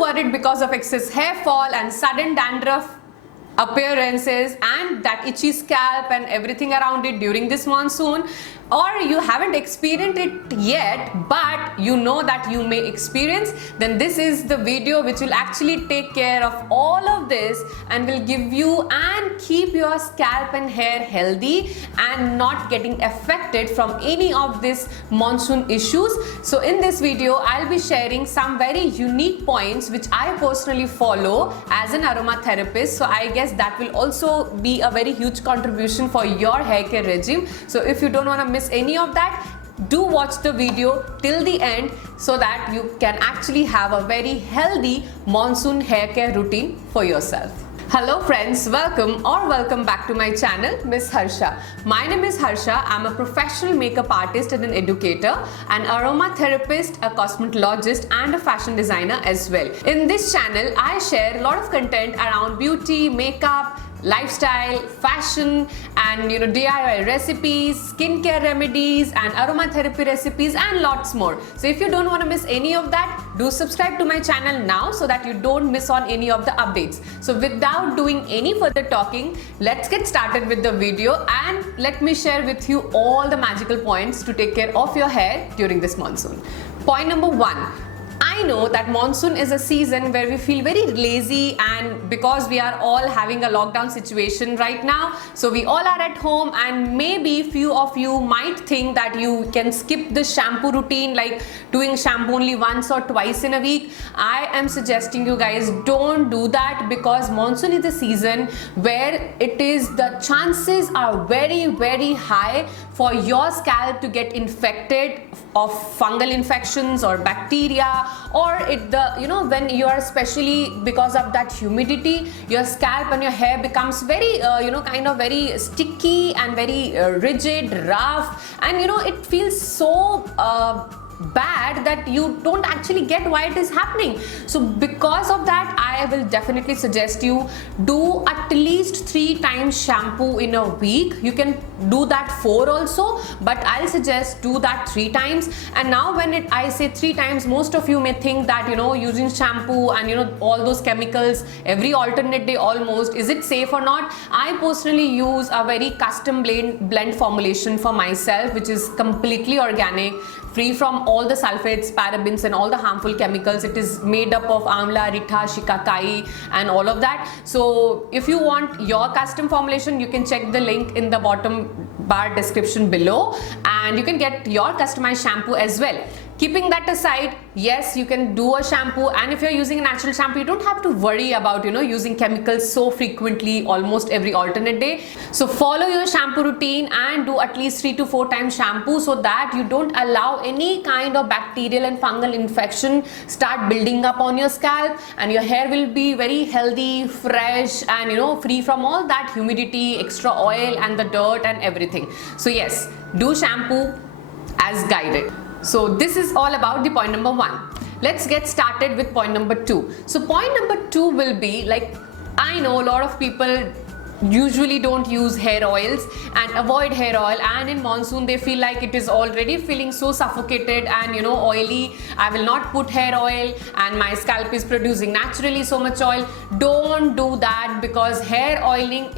worried because of excess hair fall and sudden dandruff appearances and that itchy scalp and everything around it during this monsoon, or you haven't experienced it yet but you know that you may experience, then this is the video which will actually take care of all of this and will give you and keep your scalp and hair healthy and not getting affected from any of these monsoon issues. So in this video I'll be sharing some very unique points which I personally follow as an aromatherapist, so I guess that will also be a very huge contribution for your hair care regime. So if you don't want to miss any of that, do watch the video till the end so that you can actually have a very healthy monsoon hair care routine for yourself. Hello friends, welcome back to my channel, Miss Harsha. My name is Harsha. I'm a professional makeup artist and an educator, an aromatherapist, a cosmetologist and a fashion designer as well. In this channel, I share a lot of content around beauty, makeup, lifestyle, fashion and DIY recipes, skincare remedies and aromatherapy recipes and lots more. So if you don't want to miss any of that, do subscribe to my channel now so that you don't miss on any of the updates. So without doing any further talking, let's get started with the video and let me share with you all the magical points to take care of your hair during this monsoon. Point number 1. I know that monsoon is a season where we feel very lazy, and because we are all having a lockdown situation right now, so we all are at home and maybe few of you might think that you can skip the shampoo routine, like doing shampoo only once or twice in a week. I am suggesting you guys don't do that, because monsoon is a season where the chances are very high for your scalp to get infected of fungal infections or bacteria, or when you are, especially because of that humidity, your scalp and your hair becomes very kind of very sticky and very rigid, rough, and it feels so bad that you don't actually get why it is happening. So because of that, I will definitely suggest you do at least 3 times shampoo in a week. You can do that 4 also, but I'll suggest do that 3 times. And now when I say 3 times, most of you may think that using shampoo and all those chemicals every alternate day almost, is it safe or not? I personally use a very custom blend formulation for myself, which is completely organic, free from all the sulfates, parabens and all the harmful chemicals. It is made up of amla, rita, shikakai and all of that. So if you want your custom formulation, you can check the link in the bottom bar description below and you can get your customized shampoo as well. Keeping that aside, yes, you can do a shampoo, and if you're using a natural shampoo, you don't have to worry about using chemicals so frequently, almost every alternate day. So follow your shampoo routine and do at least 3 to 4 times shampoo so that you don't allow any kind of bacterial and fungal infection start building up on your scalp, and your hair will be very healthy, fresh and free from all that humidity, extra oil and the dirt and everything. So yes, do shampoo as guided. So this is all about the point number 1. Let's get started with point number 2. So point number 2 will be, like, I know a lot of people usually don't use hair oils and avoid hair oil, and in monsoon they feel like it is already feeling so suffocated and oily. I will not put hair oil and my scalp is producing naturally so much oil. Don't do that, because hair oiling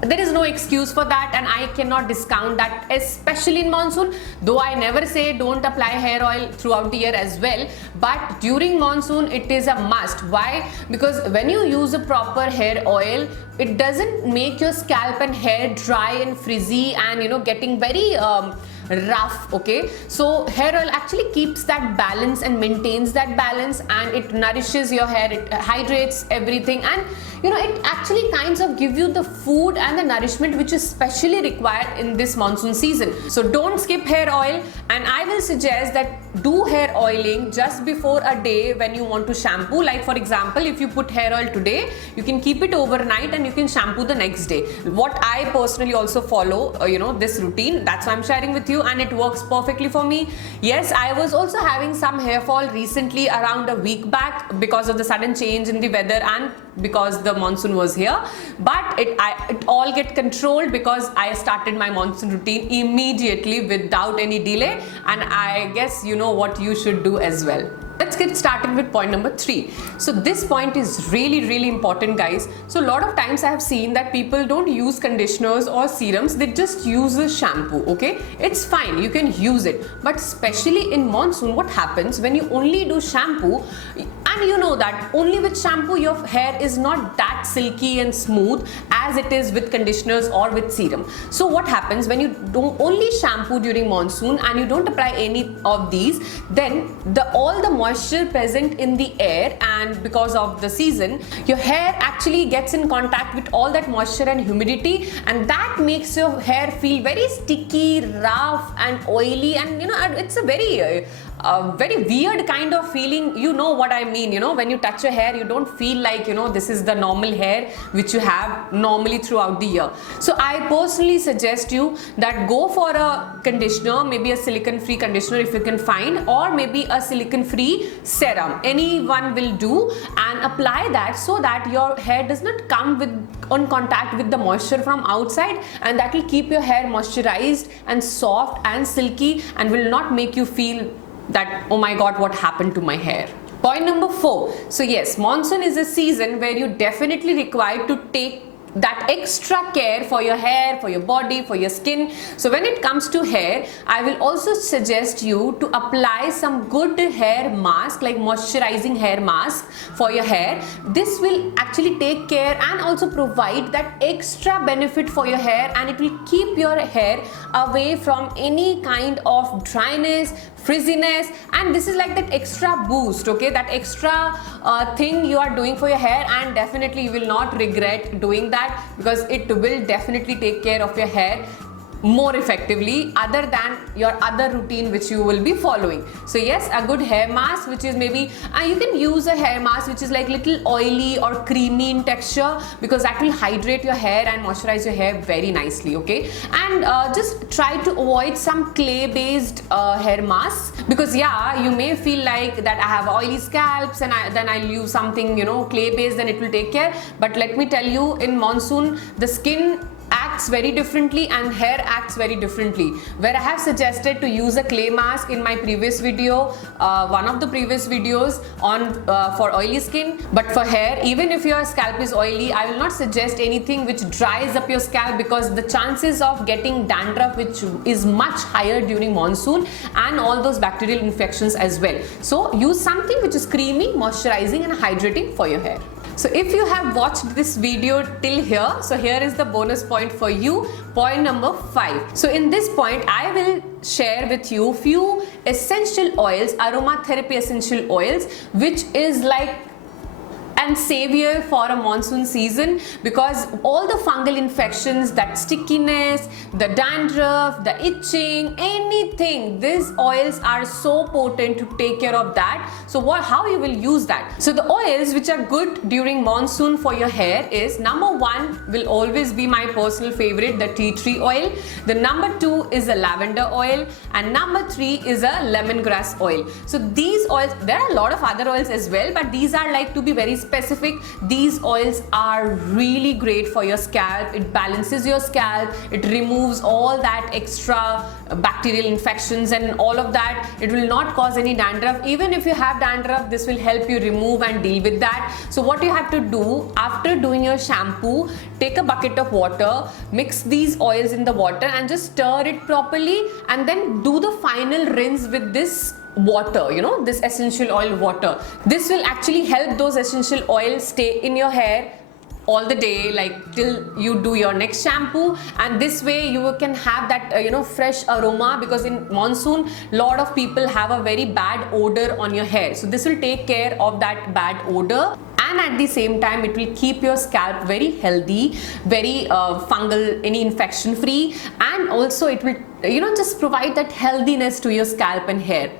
there is no excuse for that, and I cannot discount that, especially in monsoon. Though I never say don't apply hair oil throughout the year as well, but during monsoon it is a must. Why? Because when you use a proper hair oil, it doesn't make your scalp and hair dry and frizzy and getting very rough. Okay, so hair oil actually keeps that balance and maintains that balance, and it nourishes your hair, it hydrates everything, and it actually kinds of give you the food and the nourishment which is specially required in this monsoon season. So don't skip hair oil, and I will suggest that do hair oiling just before a day when you want to shampoo. Like for example, if you put hair oil today, you can keep it overnight and you can shampoo the next day. What I personally also follow this routine, that's why I'm sharing with you, and it works perfectly for me. Yes, I was also having some hair fall recently around a week back because of the sudden change in the weather and because the monsoon was here, but it all get controlled because I started my monsoon routine immediately without any delay, and I guess what you should do as well. Let's get started with point number 3. So this point is really important, guys. So a lot of times I have seen that people don't use conditioners or serums, they just use a shampoo. Okay, it's fine, you can use it, but especially in monsoon, what happens when you only do shampoo, and you know that only with shampoo your hair is not that silky and smooth as it is with conditioners or with serum. So what happens when you don't only shampoo during monsoon and you don't apply any of these, then all the moisture present in the air, and because of the season, your hair actually gets in contact with all that moisture and humidity, and that makes your hair feel very sticky, rough and oily, and you know, it's a very weird kind of feeling. You know what I mean, you know, when you touch your hair, you don't feel like, you know, this is the normal hair which you have normally throughout the year. So I personally suggest you that go for a conditioner, maybe a silicone free conditioner if you can find, or maybe a silicone free serum, anyone will do, and apply that so that your hair does not come on contact with the moisture from outside, and that will keep your hair moisturized and soft and silky and will not make you feel that, oh my god, what happened to my hair. Point number 4. So yes, monsoon is a season where you definitely require to take that extra care for your hair, for your body, for your skin. So when it comes to hair, I will also suggest you to apply some good hair mask, like moisturizing hair mask for your hair. This will actually take care and also provide that extra benefit for your hair, and it will keep your hair away from any kind of dryness, frizziness, and this is like that extra boost, okay, that extra thing you are doing for your hair, and definitely you will not regret doing that, because it will definitely take care of your hair more effectively other than your other routine which you will be following. So yes, a good hair mask, which is maybe you can use a hair mask which is like little oily or creamy in texture, because that will hydrate your hair and moisturize your hair very nicely. Okay, and just try to avoid some clay based hair masks, because yeah, you may feel like that I have oily scalps and then I'll use something, you know, clay based, then it will take care. But let me tell you, in monsoon the skin acts very differently and hair acts very differently, where I have suggested to use a clay mask in my previous video, one of the previous videos on for oily skin. But for hair, even if your scalp is oily, I will not suggest anything which dries up your scalp, because the chances of getting dandruff, which is much higher during monsoon, and all those bacterial infections as well. So use something which is creamy, moisturizing and hydrating for your hair. So if you have watched this video till here, so here is the bonus point for you, point number 5. So in this point, I will share with you few essential oils, aromatherapy essential oils, which is like and savior for a monsoon season, because all the fungal infections, that stickiness, the dandruff, the itching, anything, these oils are so potent to take care of that. So how you will use that? So the oils which are good during monsoon for your hair is, number 1 will always be my personal favorite, the tea tree oil. The number 2 is a lavender oil, and number 3 is a lemongrass oil. So these oils, there are a lot of other oils as well, but these are like to be very specific. These oils are really great for your scalp. It balances your scalp, it removes all that extra bacterial infections and all of that. It will not cause any dandruff. Even if you have dandruff, this will help you remove and deal with that. So what you have to do, after doing your shampoo, take a bucket of water, mix these oils in the water and just stir it properly, and then do the final rinse with this water, you know, this essential oil water. This will actually help those essential oils stay in your hair all the day, like till you do your next shampoo, and this way you can have that fresh aroma, because in monsoon lot of people have a very bad odor on your hair. So this will take care of that bad odor, and at the same time it will keep your scalp very healthy, very fungal, any infection free, and also it will just provide that healthiness to your scalp and hair.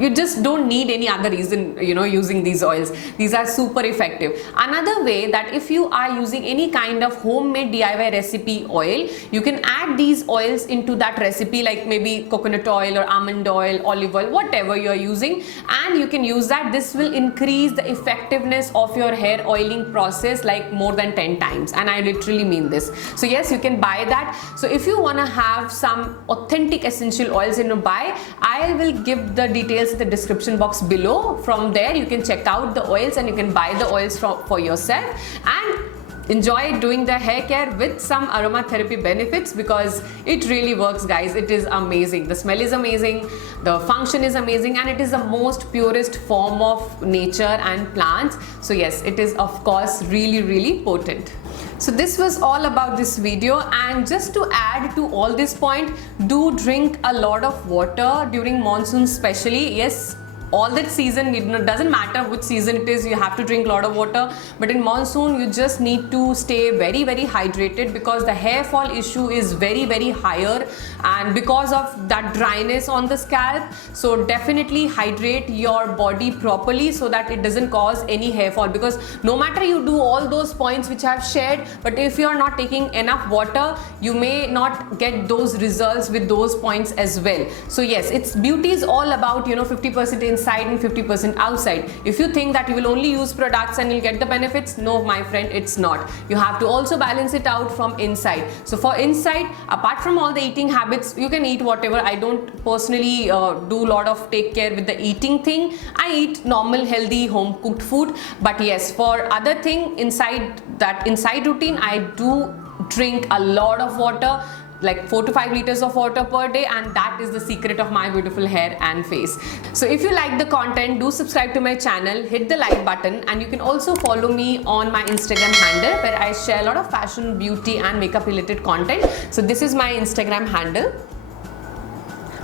You just don't need any other reason, using these oils. These are super effective. Another way, that if you are using any kind of homemade DIY recipe oil, you can add these oils into that recipe, like maybe coconut oil or almond oil, olive oil, whatever you are using, and you can use that. This will increase the effectiveness of your hair oiling process like more than 10 times, and I literally mean this. So yes, you can buy that. So if you want to have some authentic essential oils in a buy, I will give the details details in the description box below. From there you can check out the oils and you can buy the oils for yourself and enjoy doing the hair care with some aromatherapy benefits, because it really works, guys. It is amazing. The smell is amazing, the function is amazing, and it is the most purest form of nature and plants. So yes, it is of course really potent. So this was all about this video, and just to add to all this point, do drink a lot of water during monsoon especially. Yes, all that season, it doesn't matter which season it is, you have to drink a lot of water, but in monsoon you just need to stay very hydrated, because the hair fall issue is very higher, and because of that dryness on the scalp. So definitely hydrate your body properly so that it doesn't cause any hair fall, because no matter you do all those points which I've shared, but if you are not taking enough water, you may not get those results with those points as well. So yes, it's beauty is all about 50% inside and 50% outside. If you think that you will only use products and you'll get the benefits, no my friend, it's not. You have to also balance it out from inside. So for inside, apart from all the eating habits, you can eat whatever. I don't personally do a lot of take care with the eating thing. I eat normal healthy home cooked food, but yes, for other thing inside that inside routine, I do drink a lot of water, like 4 to 5 liters of water per day, and that is the secret of my beautiful hair and face. So if you like the content, do subscribe to my channel, hit the like button, and you can also follow me on my Instagram handle, where I share a lot of fashion, beauty and makeup related content. So this is my Instagram handle,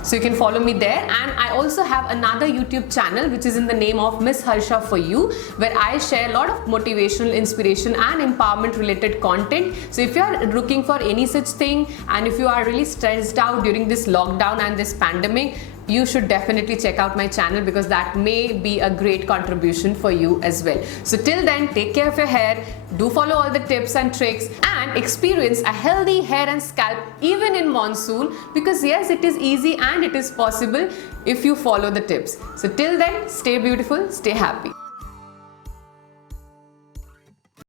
so you can follow me there. And I also have another YouTube channel which is in the name of Miss Harsha For You, where I share a lot of motivational, inspiration and empowerment related content. So if you are looking for any such thing, and if you are really stressed out during this lockdown and this pandemic, you should definitely check out my channel, because that may be a great contribution for you as well. So till then, take care of your hair, do follow all the tips and tricks, and experience a healthy hair and scalp even in monsoon, because yes, it is easy and it is possible if you follow the tips. So till then, stay beautiful, stay happy.